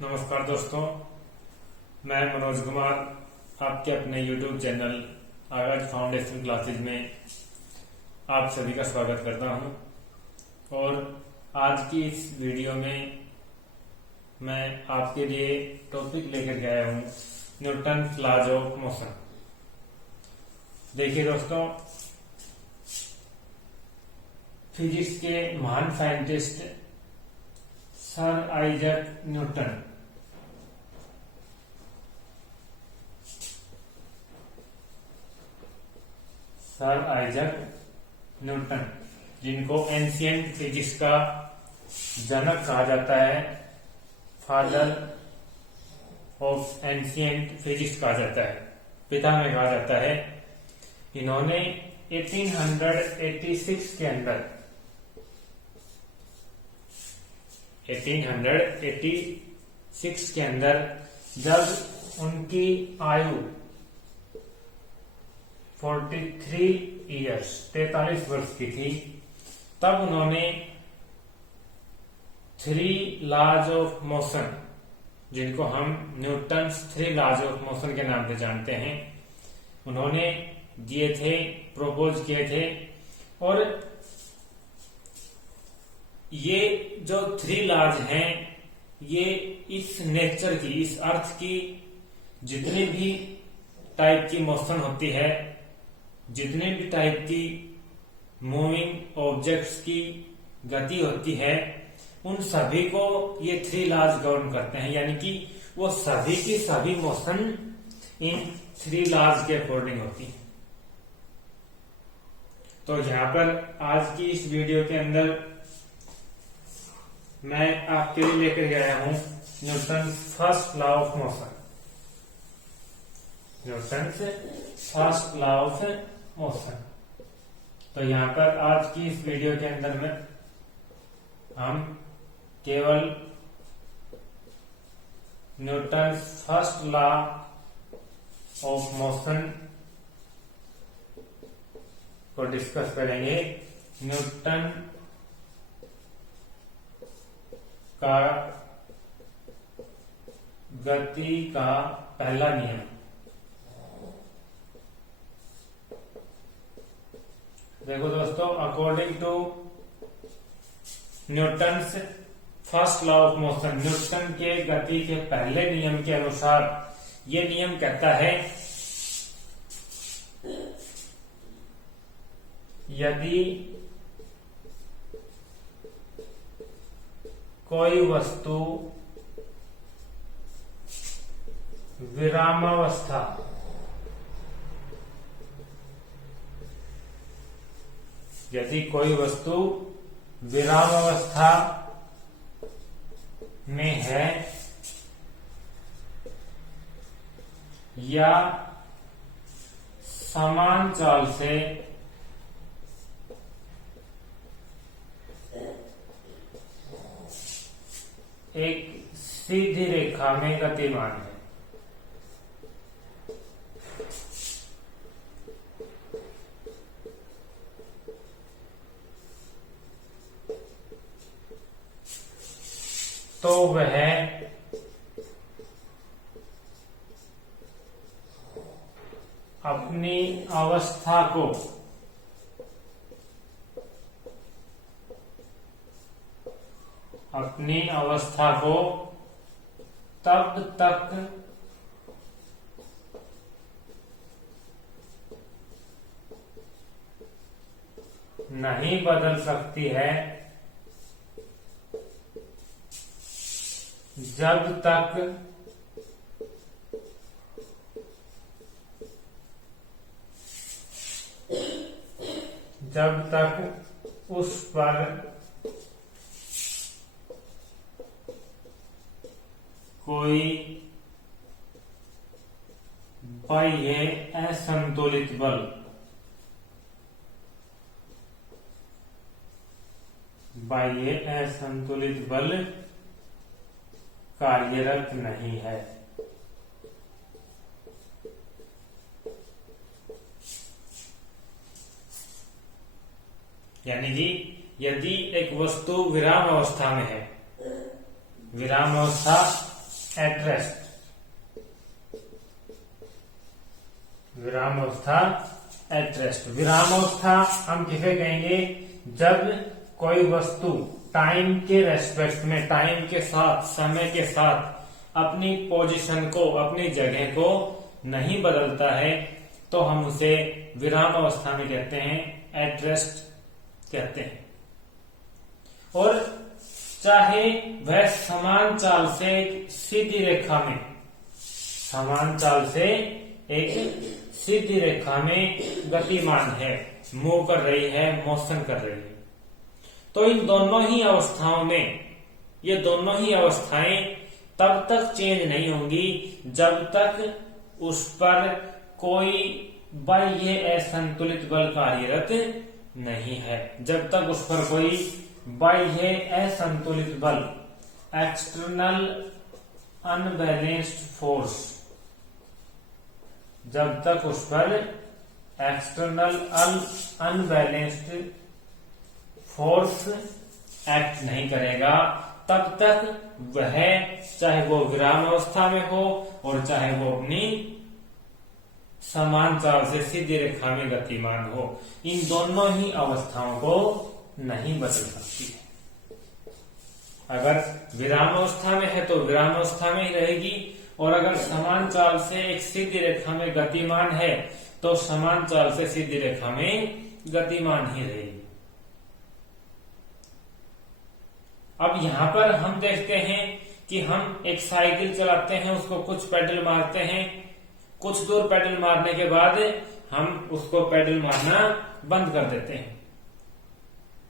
नमस्कार दोस्तों, मैं मनोज कुमार आपके अपने YouTube चैनल आगाज फाउंडेशन क्लासेज में आप सभी का स्वागत करता हूं। और आज की इस वीडियो में मैं आपके लिए टॉपिक लेकर के आया हूं, न्यूटन्स लॉज ऑफ मोशन। देखिए दोस्तों, फिजिक्स के महान साइंटिस्ट सर आइजैक न्यूटन जिनको एंशिएंट फिजिक्स का जनक कहा जाता है, फादर ऑफ एंशिएंट फिजिक्स कहा जाता है, पिता में कहा जाता है। इन्होंने 1886 के अंदर 1886 के अंदर जब उनकी आयु 43 वर्ष की थी, तब उन्होंने 3 लॉज ऑफ मोशन, जिनको हम न्यूटन्स 3 लॉज ऑफ मोशन के नाम से जानते हैं, उन्होंने दिए थे, प्रपोज किए थे। और ये जो 3 लॉज हैं, ये इस नेचर की, इस अर्थ की जितनी भी टाइप की मोशन होती है, जितने भी टाइप की मूविंग ऑब्जेक्ट्स की गति होती है, उन सभी को ये 3 लॉज गवर्न करते हैं। यानी कि वो सभी की सभी मोशन इन 3 लॉज के अकॉर्डिंग होती है। तो यहाँ पर आज की इस वीडियो के अंदर मैं आपके लिए लेकर गया हूं Newton first law of motion. Newton first law of motion. तो यहाँ पर आज की इस वीडियो के अंदर में हम केवल Newton first law of motion को डिस्कस करेंगे। न्यूटन का गति का पहला नियम। देखो दोस्तों, according to Newton's first law of motion, Newton के गति के पहले नियम के अनुसार ये नियम कहता है, यदि कोई वस्तु विरामावस्था विरामावस्था में है या समान चाल से एक सीधी रेखा में गतिमान है, तो वह अपनी अवस्था को तब तक नहीं बदल सकती है जब तक उस पर कोई बाह्य असंतुलित बल कार्यरत नहीं है। यानी कि यदि एक वस्तु विराम अवस्था में है, विराम अवस्था एट रेस्ट, विरामावस्था एट रेस्ट। विरामावस्था हम किसे कहेंगे? जब कोई वस्तु टाइम के रेस्पेक्ट में, टाइम के साथ, समय के साथ अपनी पोजीशन को, अपनी जगह को नहीं बदलता है तो हम उसे विराम अवस्था में कहते हैं, एट रेस्ट कहते हैं। और चाहे वह समान चाल से सीधी रेखा में, समान चाल से एक सीधी रेखा में गतिमान है, मूव कर रही है, मोशन कर रही है, तो इन दोनों ही अवस्थाओं में, ये दोनों ही अवस्थाएं तब तक चेंज नहीं होंगी जब तक उस पर कोई बाह्य असंतुलित बल कार्यरत नहीं है। जब तक उस पर कोई बाह्य असंतुलित बल, एक्सटर्नल अनबैलेंस्ड फोर्स, जब तक उस पर एक्सटर्नल अनबैलेंस्ड फोर्स एक्ट नहीं करेगा, तब तक वह, चाहे वो विराम अवस्था में हो और चाहे वो अपनी समान चाल से सीधी रेखा में गतिमान हो, इन दोनों ही अवस्थाओं को नहीं बदल सकती है। अगर विराम अवस्था में है तो विराम अवस्था में ही रहेगी, और अगर समान चाल से एक सीधी रेखा में गतिमान है तो समान चाल से सीधी रेखा में गतिमान ही रहेगी। अब यहां पर हम देखते हैं कि हम एक साइकिल चलाते हैं, उसको कुछ पेडल मारते हैं, कुछ दूर पेडल मारने के बाद हम उसको पेडल मारना बंद कर देते हैं।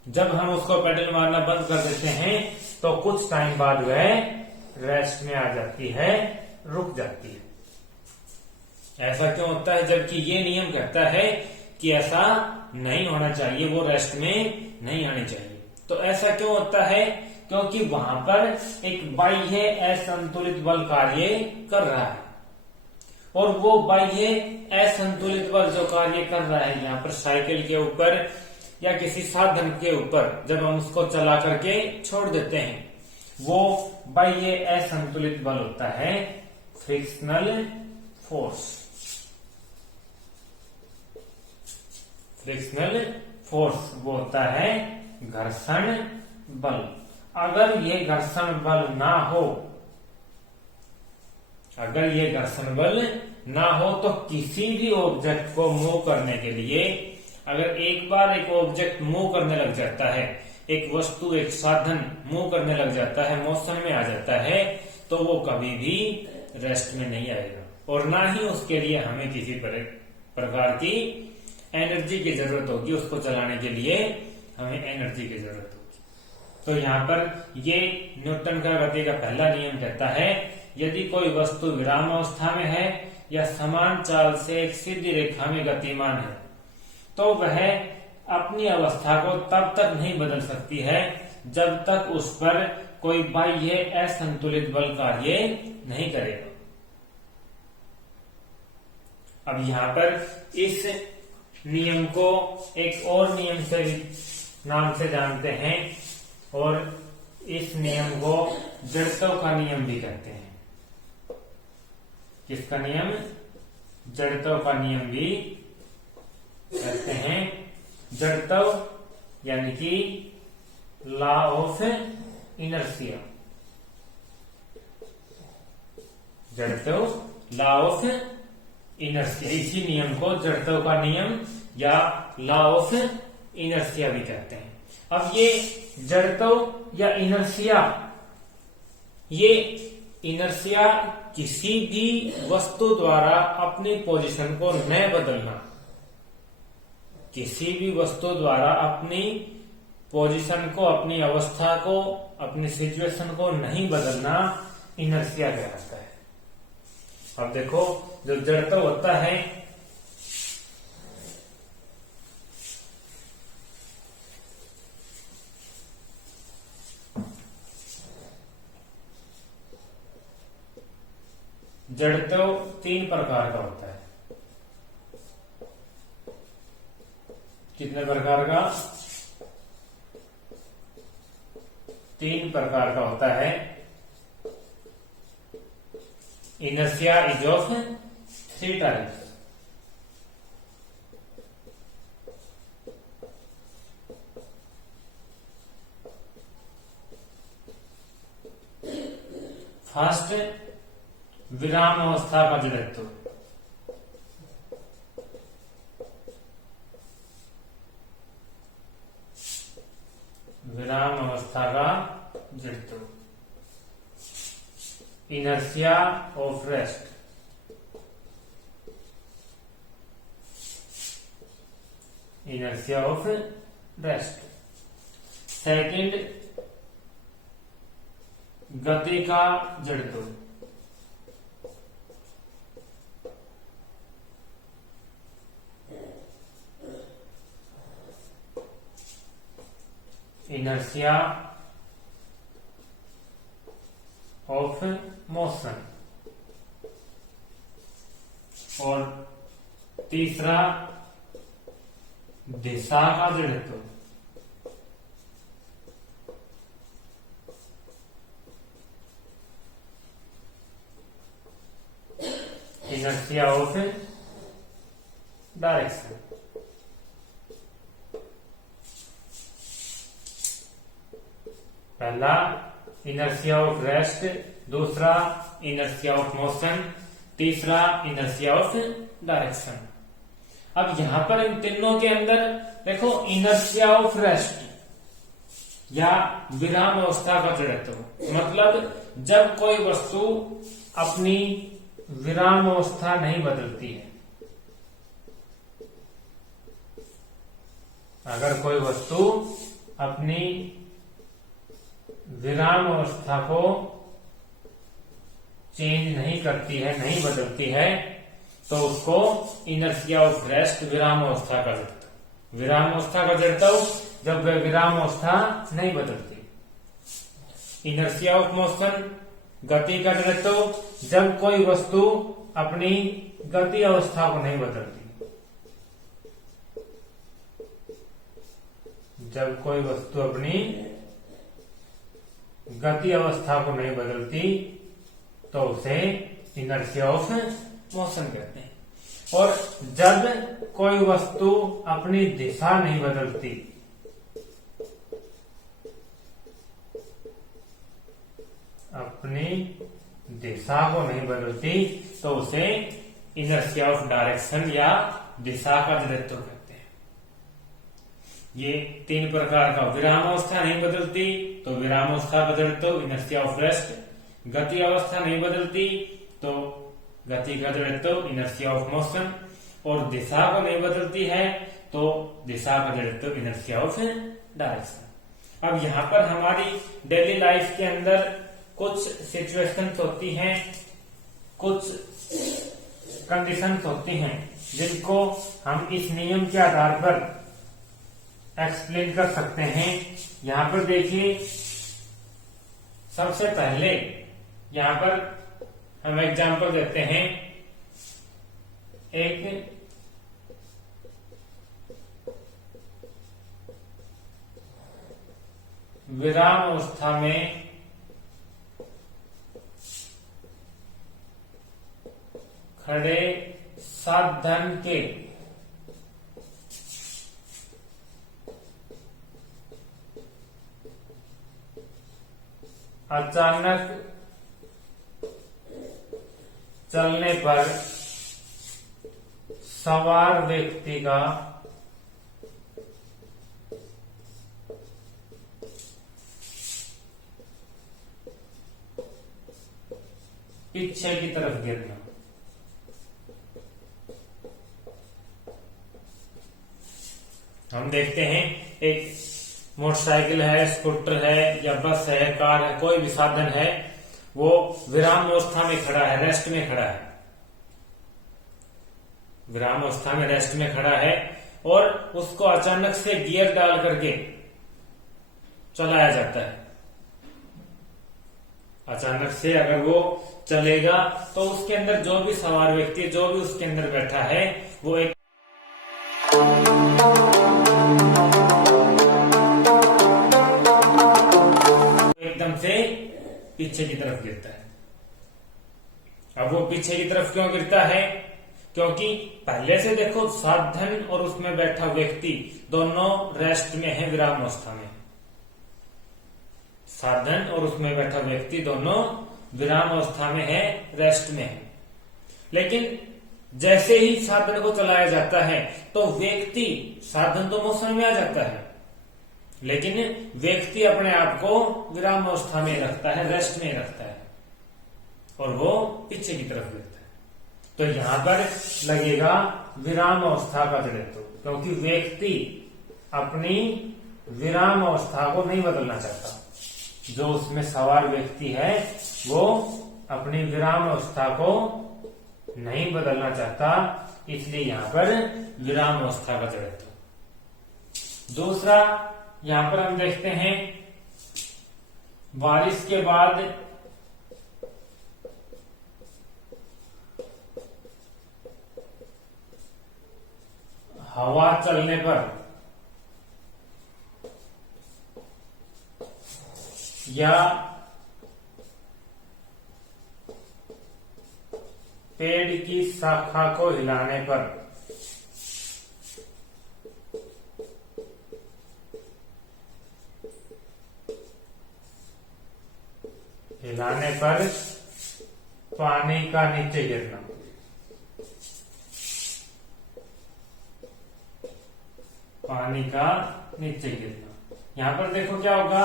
जब हम उसको पेडल मारना बंद कर देते हैं तो कुछ टाइम बाद वह रेस्ट में आ जाती है, रुक जाती है। ऐसा क्यों होता है? जबकि ये नियम कहता है कि ऐसा नहीं होना चाहिए, वो रेस्ट में नहीं आनी चाहिए। तो ऐसा क्यों होता है? क्योंकि वहां पर एक बाह्य असंतुलित बल कार्य कर रहा है, और वो बाह्य असंतुलित बल जो कार्य कर रहा है यहाँ पर साइकिल के ऊपर या किसी साधन के ऊपर, जब हम उसको चला करके छोड़ देते हैं, वो बाह्य असंतुलित बल होता है फ्रिक्शनल फोर्स। फ्रिक्शनल फोर्स वो होता है घर्षण बल। अगर ये घर्षण बल ना हो, अगर ये घर्षण बल ना हो तो किसी भी ऑब्जेक्ट को मूव करने के लिए, अगर एक बार एक ऑब्जेक्ट मूव करने लग जाता है, एक वस्तु, एक साधन मूव करने लग जाता है, मोशन में आ जाता है, तो वो कभी भी रेस्ट में नहीं आएगा, और ना ही उसके लिए हमें किसी प्रकार की एनर्जी की जरूरत होगी। उसको चलाने के लिए हमें एनर्जी की जरूरत होगी। तो यहाँ पर ये न्यूटन का गति का पहला नियम कहता है, यदि कोई वस्तु विराम अवस्था में है या समान चाल से एक सीधी रेखा में गतिमान है तो वह अपनी अवस्था को तब तक नहीं बदल सकती है जब तक उस पर कोई बाह्य असंतुलित बल कार्य नहीं करेगा। अब यहाँ पर इस नियम को एक और नियम से नाम से जानते हैं, और इस नियम को जड़त्व का नियम भी कहते हैं। किसका नियम? जड़त्व का नियम भी कहते हैं। जड़त्व यानी कि लॉ ऑफ इनर्शिया। जड़त्व लॉ ऑफ इनर्शिया, इसी नियम को जड़त्व का नियम या लॉ ऑफ इनर्शिया भी कहते हैं। अब ये जड़त्व या इनर्शिया, ये इनर्शिया किसी भी वस्तु द्वारा अपनी पोजीशन को न बदलना, किसी भी वस्तु द्वारा अपनी पोजीशन को, अपनी अवस्था को, अपनी सिचुएशन को नहीं बदलना इनर्शिया कहलाता है। अब देखो, जो जड़त्व होता है जड़त्व तीन प्रकार का होता है। कितने प्रकार का? तीन प्रकार का होता है। Inertia is of three types. First, विराम अवस्था का जड़त्व। विराम अवस्था का जड़त्व, inertia of rest. Inertia of rest. Second, गति का जड़त्व। Inertia of motion. और तीसरा, दिशा का जड़त्व। Inertia of direction. पहला इनर्शिया ऑफ रेस्ट, दूसरा इनर्शिया ऑफ मोशन, तीसरा इनर्शिया ऑफ डायरेक्शन। अब यहां पर इन तीनों के अंदर देखो, इनर्शिया ऑफ रेस्ट या विराम अवस्था का जड़त्व मतलब जब कोई वस्तु अपनी विराम अवस्था नहीं बदलती है। अगर कोई वस्तु अपनी विराम अवस्था को चेंज नहीं करती है, नहीं बदलती है, तो उसको इनर्शिया ऑफ रेस्ट, विराम अवस्था का जड़त्व। विराम अवस्था का जड़त्व जब वह विराम अवस्था नहीं बदलती। इनर्शिया ऑफ मोशन, गति का जड़त्व जब कोई वस्तु अपनी गति अवस्था को नहीं बदलती। जब कोई वस्तु अपनी गति अवस्था को नहीं बदलती तो उसे इनर्शिया ऑफ मोशन कहते हैं। और जब कोई वस्तु अपनी दिशा नहीं बदलती, अपनी दिशा को नहीं बदलती, तो उसे इनर्शिया ऑफ डायरेक्शन या दिशा का जड़त्व कहते हैं। ये तीन प्रकार का, विराम अवस्था नहीं बदलती तो विराम अवस्था का जड़त्व इनर्शिया ऑफ रेस्ट, गति अवस्था नहीं बदलती तो गति का जड़त्व इनर्शिया ऑफ मोशन, और दिशा को नहीं बदलती है तो दिशा का जड़त्व इनर्शिया ऑफ डायरेक्शन। अब यहाँ पर हमारी डेली लाइफ के अंदर कुछ सिचुएशंस होती हैं, कुछ कंडीशंस होती हैं जिनको हम इस नियम के आधार पर एक्सप्लेन कर सकते हैं। यहाँ पर देखिए, सबसे पहले यहाँ पर हम एग्जांपल देते हैं। एक विराम अवस्था में खड़े साधन के अचानक चलने पर सवार व्यक्ति का पीछे की तरफ गिरना। हम देखते हैं एक मोटरसाइकिल है, स्कूटर है या बस है, कार है, कोई भी साधन है, वो विराम अवस्था में खड़ा है, रेस्ट में खड़ा है, विराम अवस्था में रेस्ट में खड़ा है, और उसको अचानक से गियर डाल करके चलाया जाता है। अचानक से अगर वो चलेगा तो उसके अंदर जो भी सवार व्यक्ति, जो भी उसके अंदर बैठा है, वो एक एकदम से पीछे की तरफ गिरता है। अब वो पीछे की तरफ क्यों गिरता है? क्योंकि पहले से देखो साधन और उसमें बैठा व्यक्ति दोनों रेस्ट में है, विराम अवस्था में। साधन और उसमें बैठा व्यक्ति दोनों विराम अवस्था में है, रेस्ट में है। लेकिन जैसे ही साधन को चलाया जाता है तो व्यक्ति, साधन तो मोशन में आ जाता है, लेकिन व्यक्ति अपने आप को विराम अवस्था में रखता है, रेस्ट में रखता है, और वो पीछे की तरफ गिरता है। तो यहां पर लगेगा विराम अवस्था का जड़त्व, क्योंकि व्यक्ति अपनी विराम अवस्था को नहीं बदलना चाहता। जो उसमें सवार व्यक्ति है वो अपनी विराम अवस्था को नहीं बदलना चाहता, इसलिए यहां पर विराम अवस्था का जड़त्व। दूसरा, यहां पर हम देखते हैं बारिश के बाद हवा चलने पर या पेड़ की शाखा को हिलाने पर पानी का नीचे गिरना। पानी का नीचे गिरना। यहां पर देखो क्या होगा,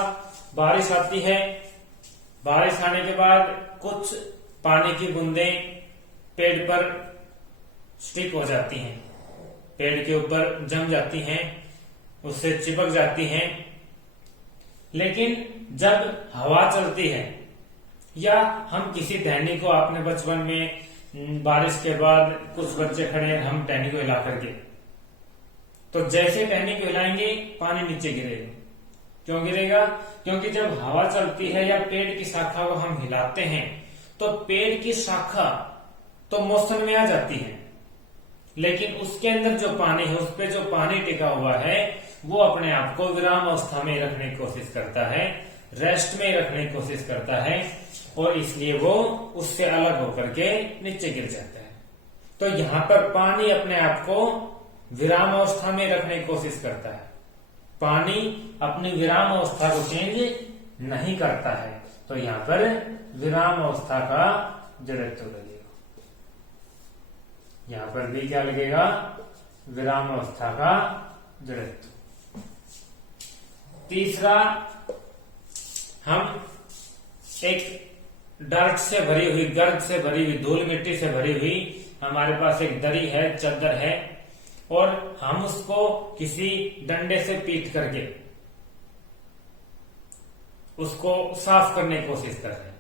बारिश आती है, बारिश आने के बाद कुछ पानी की बूंदें पेड़ पर स्टिक हो जाती हैं, पेड़ के ऊपर जम जाती हैं, उससे चिपक जाती हैं। लेकिन जब हवा चलती है, या हम किसी टहनी को, आपने बचपन में बारिश के बाद कुछ बच्चे खड़े हैं, हम टहनी को हिला करके, तो जैसे टहनी को हिलाएंगे पानी नीचे गिरेगा। क्यों गिरेगा? क्योंकि जब हवा चलती है या पेड़ की शाखा को हम हिलाते हैं तो पेड़ की शाखा तो मोशन में आ जाती है, लेकिन उसके अंदर जो पानी है, उस पे जो पानी टिका हुआ है, वो अपने आप को विराम अवस्था में रखने की कोशिश करता है, रेस्ट में रखने की कोशिश करता है, और इसलिए वो उससे अलग होकर के नीचे गिर जाता है। तो यहां पर पानी अपने आप को विराम अवस्था में रखने की कोशिश करता है। पानी अपनी विराम अवस्था को चेंज नहीं करता है, तो यहां पर विराम अवस्था का जड़त्व लगेगा। यहां पर भी क्या लगेगा? विराम अवस्था का जड़त्व। तीसरा, हम एक डर्ट से भरी हुई, गर्द से भरी हुई, धूल मिट्टी से भरी हुई हमारे पास एक दरी है, चद्दर है, और हम उसको किसी डंडे से पीट करके उसको साफ करने की कोशिश कर रहे हैं।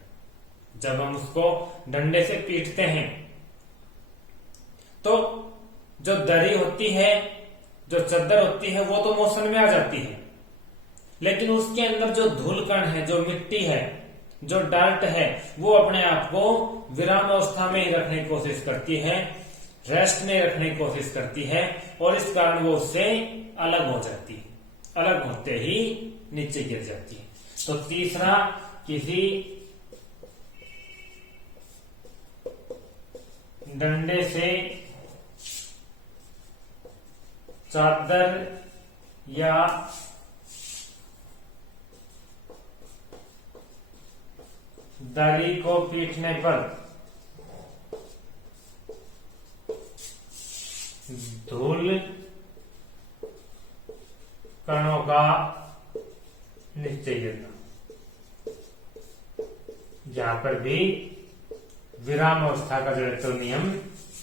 जब हम उसको डंडे से पीटते हैं तो जो दरी होती है, जो चद्दर होती है, वो तो मोशन में आ जाती है, लेकिन उसके अंदर जो धूल कण है, जो मिट्टी है, जो डार्ट है, वो अपने आप को विराम अवस्था में ही रखने की कोशिश करती है, रेस्ट में रखने की कोशिश करती है, और इस कारण वो उससे अलग हो जाती है, अलग होते ही नीचे गिर जाती है। तो तीसरा, किसी डंडे से चादर या दरी को पीटने पर धूल कणों का नीचे गिरना। यहां पर भी विराम अवस्था का जड़त्व नियम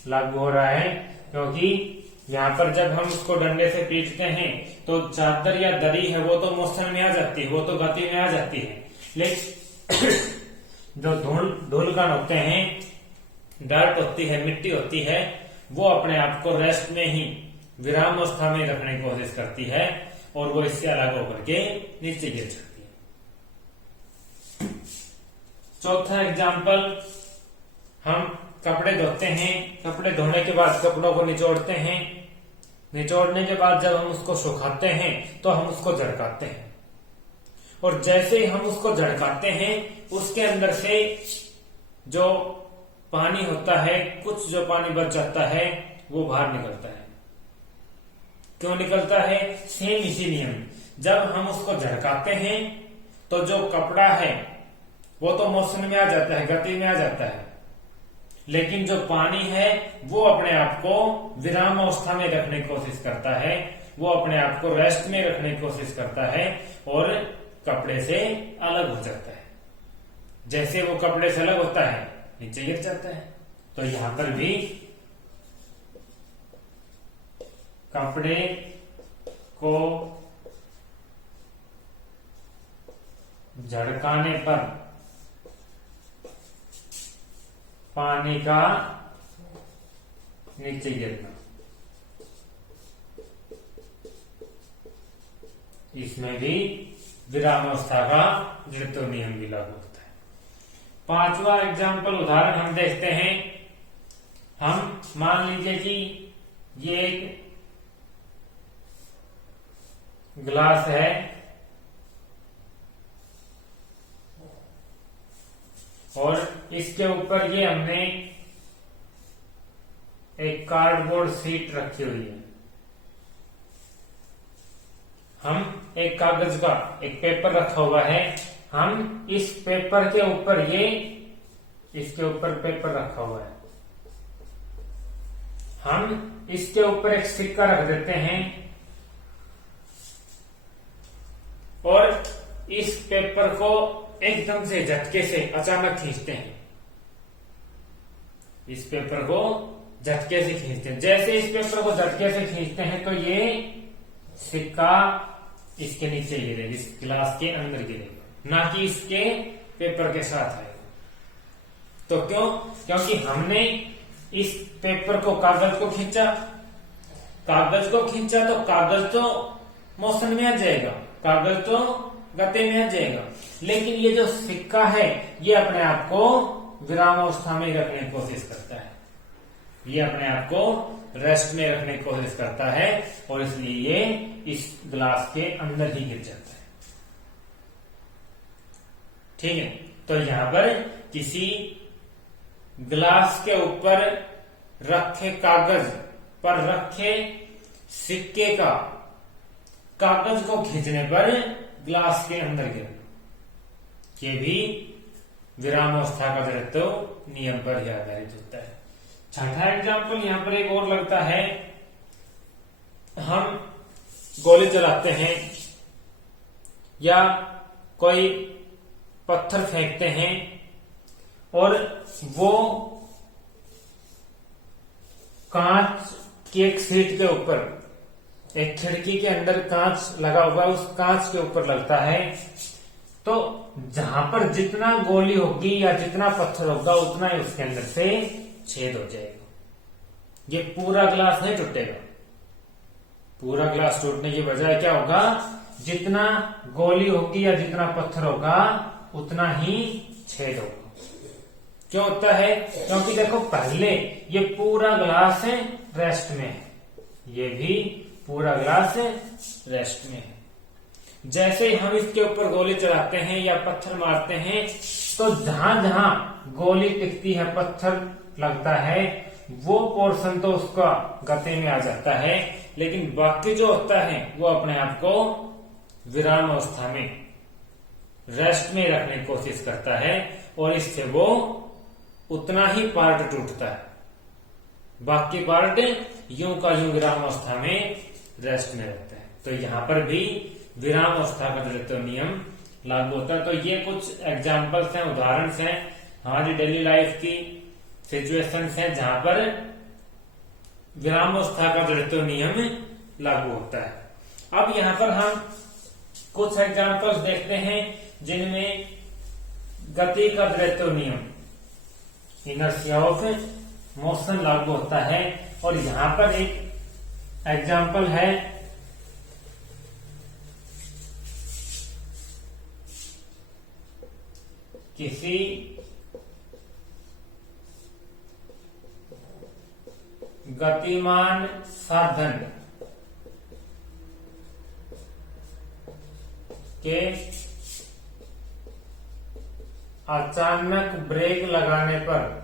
लागू हो रहा है, क्योंकि यहां पर जब हम उसको डंडे से पीटते हैं तो चादर या दरी है वो तो मोशन में आ जाती है, वो तो गति में आ जाती है, लेकिन जो धूल कण होते हैं, डार्ट होती है, मिट्टी होती है, वो अपने आप को रेस्ट में ही, विराम अवस्था में रखने की कोशिश करती है, और वो इससे अलग होकर के नीचे गिर सकती है। चौथा एग्जाम्पल, हम कपड़े धोते हैं, कपड़े धोने के बाद कपड़ों को निचोड़ते हैं, निचोड़ने के बाद जब हम उसको सुखाते हैं तो हम उसको झड़काते हैं, और जैसे ही हम उसको झड़काते हैं उसके अंदर से जो पानी होता है, कुछ जो पानी बच जाता है वो बाहर निकलता है। क्यों निकलता है? सेम इसी नियम, जब हम उसको झटकाते हैं तो जो कपड़ा है वो तो मोशन में आ जाता है, गति में आ जाता है, लेकिन जो पानी है वो अपने आप को विराम अवस्था में रखने की कोशिश करता है, वो अपने आप को रेस्ट में रखने की कोशिश करता है और कपड़े से अलग हो जाता है। जैसे वो कपड़े से अलग होता है नीचे गिर जाता है। तो यहां पर भी कपड़े को झड़काने पर पानी का नीचे गिरना, इसमें भी विरामावस्था का जड़त्व नियम भी लागू होता है। पांचवा एग्जाम्पल उदाहरण हम देखते हैं। हम मान लीजिए कि ये एक ग्लास है और इसके ऊपर ये हमने एक कार्डबोर्ड शीट रखी हुई है। हम एक कागज का एक पेपर रखा हुआ है, हम इस पेपर के ऊपर इसके ऊपर पेपर रखा हुआ है, हम इसके ऊपर एक सिक्का रख देते हैं और इस पेपर को एकदम से झटके से अचानक खींचते हैं। इस पेपर को झटके से खींचते हैं। जैसे इस पेपर को झटके से खींचते हैं तो ये सिक्का इसके नीचे गिरेगा, इस गिलास के अंदर गिरेगा, ना कि इसके पेपर के साथ आएगा। तो क्यों? क्योंकि हमने इस पेपर को, कागज को खींचा, कागज को खींचा तो कागज तो मोशन में आ जाएगा, कागज तो गति में आ जाएगा, लेकिन ये जो सिक्का है ये अपने आप को विरामावस्था में रखने की कोशिश करता है, ये अपने आप को रेस्ट में रखने की कोशिश करता है और इसलिए ये इस ग्लास के अंदर ही गिर जाता है। ठीक है, तो यहां पर किसी ग्लास के ऊपर रखे कागज पर रखे सिक्के का कागज को खींचने पर ग्लास के अंदर गिरना, ये भी विरामावस्था का जड़त्व नियम पर ही आधारित होता है। छठा एग्जाम्पल यहां पर एक और लगता है। हम गोली चलाते हैं या कोई पत्थर फेंकते हैं और वो कांच की एक सीट के ऊपर, एक खिड़की के अंदर कांच लगा हुआ है, उस कांच के ऊपर लगता है, तो जहां पर जितना गोली होगी या जितना पत्थर होगा उतना ही उसके अंदर से छेद हो जाएगा। ये पूरा ग्लास नहीं टूटेगा। पूरा ग्लास टूटने की बजाय क्या होगा, जितना गोली होगी या जितना पत्थर होगा उतना ही छेद होगा। क्यों होता है? क्योंकि देखो पहले ये पूरा ग्लास रेस्ट में है, ये भी पूरा ग्लास रेस्ट में है। जैसे ही हम इसके ऊपर गोली चलाते हैं या पत्थर मारते हैं तो जहां जहां गोली टिकती है, पत्थर लगता है, वो पोर्शन तो उसका गति में आ जाता है, लेकिन बाकी जो होता है वो अपने आप को विराम अवस्था में, रेस्ट में रखने की कोशिश करता है और इससे वो उतना ही पार्ट टूटता है, बाकी पार्ट यूं का यूं विराम अवस्था में रेस्ट में रहता है। तो यहां पर भी विराम अवस्था का जड़त्व नियम लागू होता है। तो ये कुछ एग्जाम्पल्स हैं, उदाहरण हैं हमारी डेली लाइफ की सिचुएशंस हैं जहां पर विराम अवस्था का जड़त्व नियम लागू होता है। अब यहां पर हम कुछ एग्जाम्पल्स देखते हैं जिनमें गति का जड़त्व नियम, इनर्शिया ऑफ मोशन लागू होता है। और यहां पर एक एग्जाम्पल है किसी गतिमान साधन के अचानक ब्रेक लगाने पर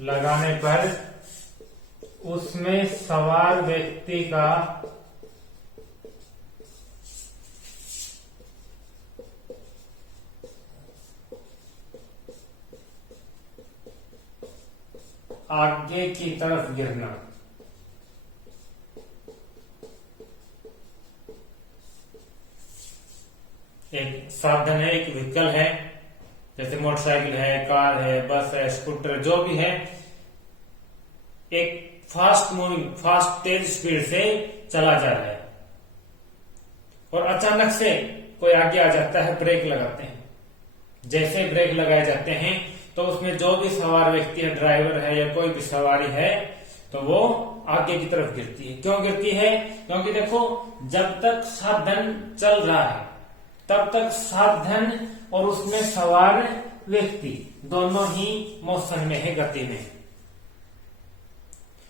लगाने पर उसमें सवार व्यक्ति का आगे की तरफ गिरना। एक साधन है, एक व्हीकल है, जैसे मोटरसाइकिल है, कार है, बस है, स्कूटर, जो भी है, एक फास्ट मूविंग, फास्ट तेज स्पीड से चला जा रहा है और अचानक से कोई आगे आ जाता है, ब्रेक लगाते हैं। जैसे ब्रेक लगाए जाते हैं तो उसमें जो भी सवार व्यक्ति है, ड्राइवर है या कोई भी सवारी है, तो वो आगे की तरफ गिरती है। क्यों गिरती है? क्योंकि देखो, जब तक साधन चल रहा है तब तक साधन और उसमें सवार व्यक्ति दोनों ही मोशन में है, गति में।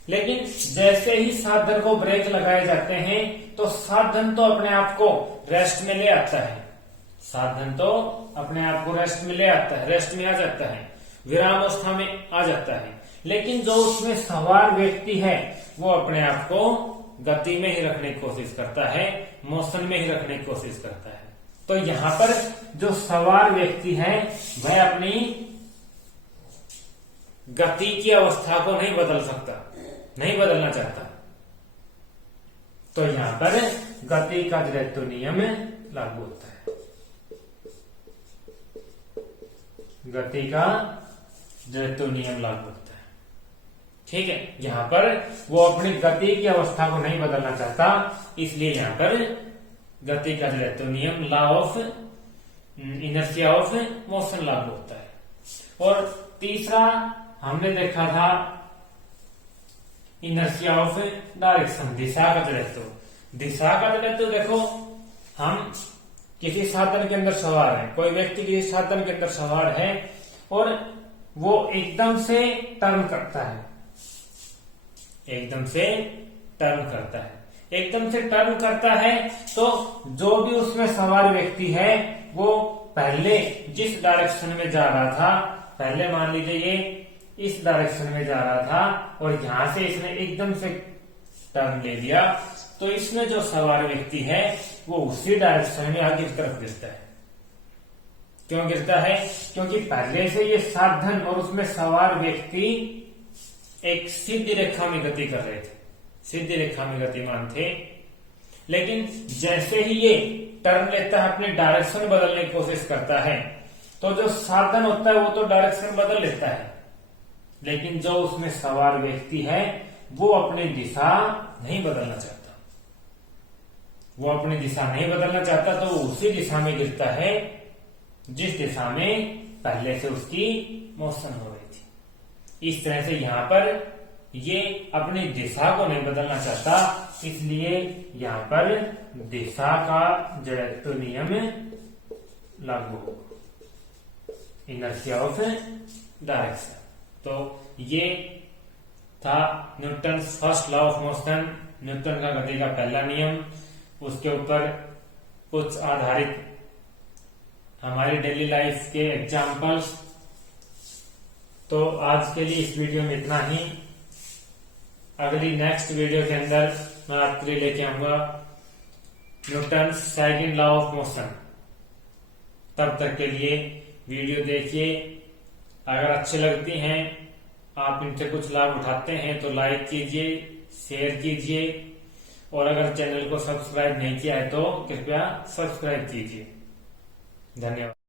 लेकिन जैसे ही साधन को ब्रेक लगाए जाते हैं तो साधन तो अपने आप को रेस्ट में ले आता है, साधन तो अपने आप को रेस्ट में ले आता है, रेस्ट में आ जाता है, विराम अवस्था में आ जाता है। लेकिन जो उसमें सवार व्यक्ति है वो अपने आप को गति में ही रखने की कोशिश करता है, मोशन में ही रखने की कोशिश करता है। तो यहां पर जो सवार व्यक्ति है वह अपनी गति की अवस्था को नहीं बदल सकता, नहीं बदलना चाहता। तो यहां पर गति का जड़त्व नियम लागू होता है, गति का जड़त्व नियम लागू होता है। ठीक है, यहां पर वो अपनी गति की अवस्था को नहीं बदलना चाहता, इसलिए यहां पर गति का जड़त्व नियम, law of inertia of motion लागू होता है। और तीसरा हमने देखा था इनर्शिया ऑफ डायरेक्शन, दिशा का जड़त्व। दिशा का जड़त्व देखो, हम किसी साधन के अंदर सवार है, कोई व्यक्ति किसी साधन के अंदर सवार है और वो एकदम से टर्न करता है, एकदम से टर्न करता है, एकदम से टर्न करता है, तो जो भी उसमें सवार व्यक्ति है वो पहले जिस डायरेक्शन में जा रहा था, पहले मान लीजिए ये इस डायरेक्शन में जा रहा था और यहां से इसने एकदम से टर्न ले लिया, तो इसमें जो सवार व्यक्ति है वो उसी डायरेक्शन में आगे की तरफ गिरता है। क्यों गिरता है? क्योंकि पहले से ये साधन और उसमें सवार व्यक्ति एक सीधी रेखा में गति कर रहे थे, सीधी रेखा में गतिमान थे। लेकिन जैसे ही ये टर्न लेता है, अपनी डायरेक्शन बदलने की कोशिश करता है, तो जो साधन होता है वो तो डायरेक्शन बदल लेता है, लेकिन जो उसमें सवार व्यक्ति है वो अपनी दिशा नहीं बदलना चाहता, वो अपनी दिशा नहीं बदलना चाहता, तो उसी दिशा में गिरता है जिस दिशा में पहले से उसकी मोशन हो रही थी। इस तरह से यहां पर ये अपनी दिशा को नहीं बदलना चाहता, इसलिए यहां पर दिशा का जड़त्व नियम लागू होगा, इनर्शिया ऑफ डायरेक्शन। तो ये था Newton first law of motion, Newton का गति का पहला नियम। उसके ऊपर कुछ आधारित हमारी डेली लाइफ के एग्जाम्पल्स। तो आज के लिए इस वीडियो में इतना ही। अगली नेक्स्ट वीडियो के अंदर मैं आपके लिए लेके आऊंगा Newton second law of motion. तब तक के लिए वीडियो देखिए, अगर अच्छी लगती हैं, आप इनसे कुछ लाभ उठाते हैं तो लाइक कीजिए, शेयर कीजिए, और अगर चैनल को सब्सक्राइब नहीं किया है तो कृपया सब्सक्राइब कीजिए। धन्यवाद।